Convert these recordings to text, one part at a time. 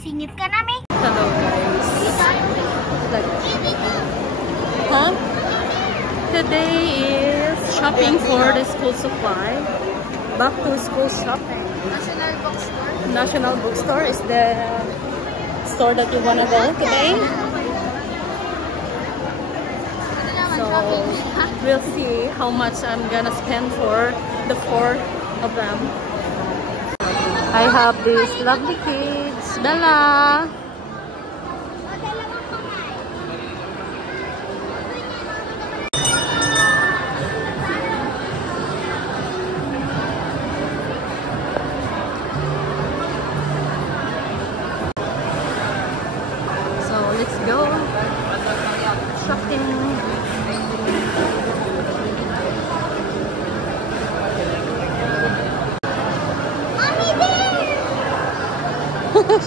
Singit ka namin. Hello guys. Huh? Today is shopping for the school supply. Back to school shopping. National Bookstore. National Bookstore is the store that you wanna go today. So we'll see how much I'm gonna spend for the 4 of them. I have these lovely kids. Bella! So let's go shopping.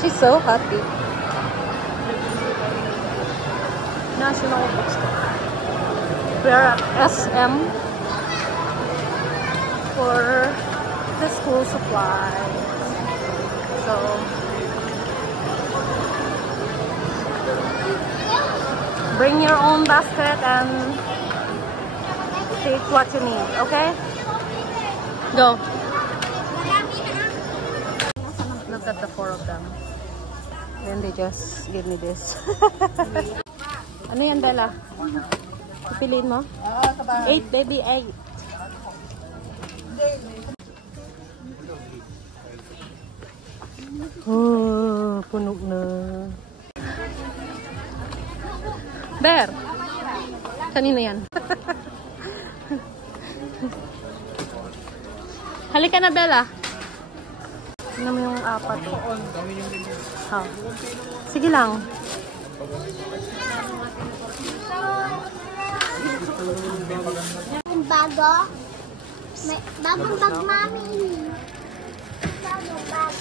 She's so happy. National Bookstore. We're at SM for the school supplies. So bring your own basket and take what you need, okay? Go. Look at the 4 of them. Then they just give me this. Ano yan, Bella? Pipiliin mo? 8, baby, 8. Oh, puno na. Bear! Kanina yan. Halika na, Bella. Ano mo yung 4? Oh. Sige lang. Yung bago. May bagong bag, mami. Bagong bag.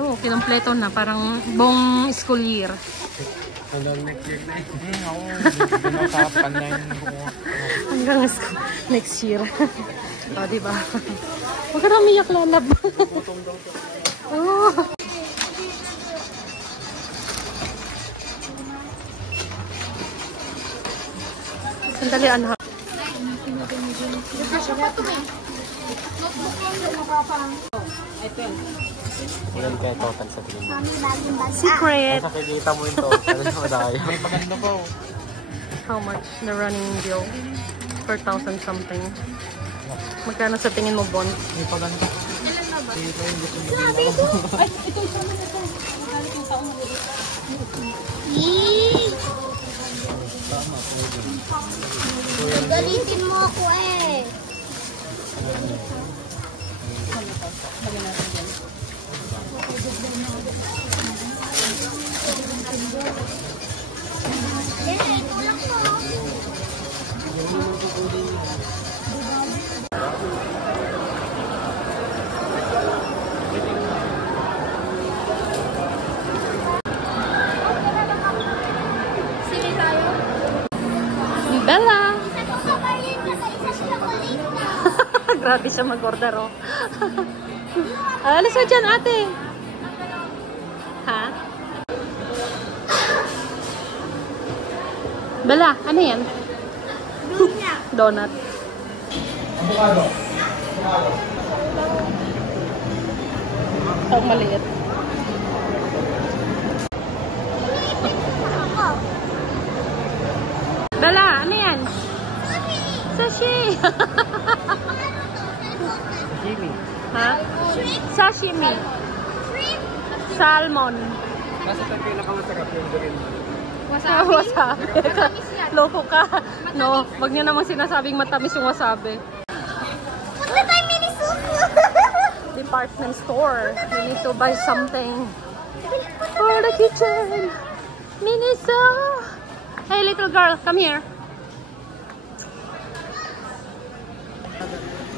Oh, kinumpleto na. Parang buong school year. Hanggang next year na pinausapan na yung Hanggang next year. O, diba? Huwag ka na umiyak, lalab. Oh. Sandali, anak. ilan kaya total sa tingin mo? Mami, bagong bag. Secret. Basta kikita mo yung total. May paganda pa oh. How much the running bill? 4,000 something. Magkano sa tingin mo, Bon? May paganda. Sabi ko. Ay, ito isa naman ito. Yee! Galitin mo ako eh. Tulak ko. Bella! Isa ko sa Berlin, isa sa chocolate na. Grabe siya mag-order, oh. Alis mo dyan, ate. Ha? Bella, ano yan? Donut. Avocado. Ang maliit. Bella, ano yan? Sushi! Sashimi. Ha? Sashimi. Salmon. Nasa tayo pinakamasarap yung garin. Wasabi? Wasabi. Loko ka. No, wag niyo namang sinasabing matamis yung wasabi. Punta tayo Minisuko. Department store. You need to buy something for the kitchen. Miniso. Hey, little girl, come here.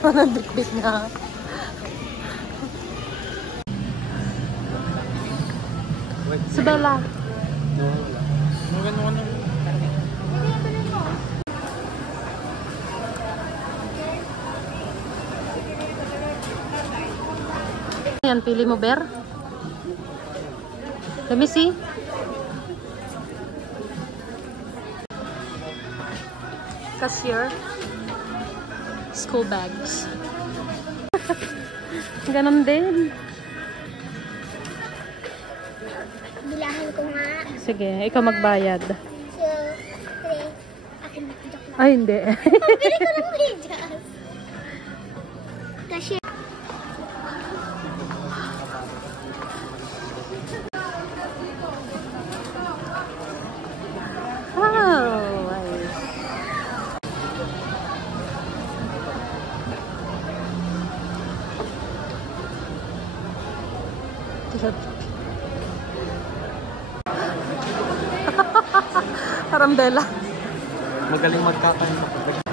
Nandit-bit na. Si Bella. No, wala. Ano na. Yan, pili mo, Bear. Let me see. Cashier. School bags. Ganon din. Bilahan ko nga. Sige, ikaw magbayad. 2, 3. Akin na. Joke lang. Ay, hindi. Bili ko ng medyas. Kasi Oh, nice. Arambela. Magaling magkakain.